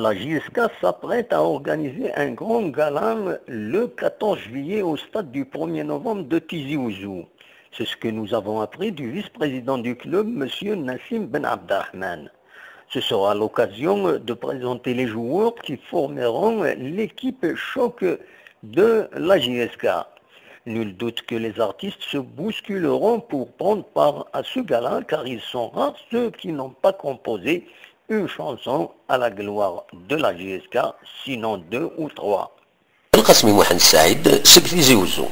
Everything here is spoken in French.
La JSK s'apprête à organiser un grand gala le 14 juillet au stade du 1er novembre de Tizi Ouzou. C'est ce que nous avons appris du vice-président du club, M. Nassim Ben Abdelrahman. Ce sera l'occasion de présenter les joueurs qui formeront l'équipe choc de la JSK. Nul doute que les artistes se bousculeront pour prendre part à ce gala car ils sont rares ceux qui n'ont pas composé une chanson à la gloire de la JSK, sinon 2 ou 3. القاسمي محمد السعيد سكتي زي وزو.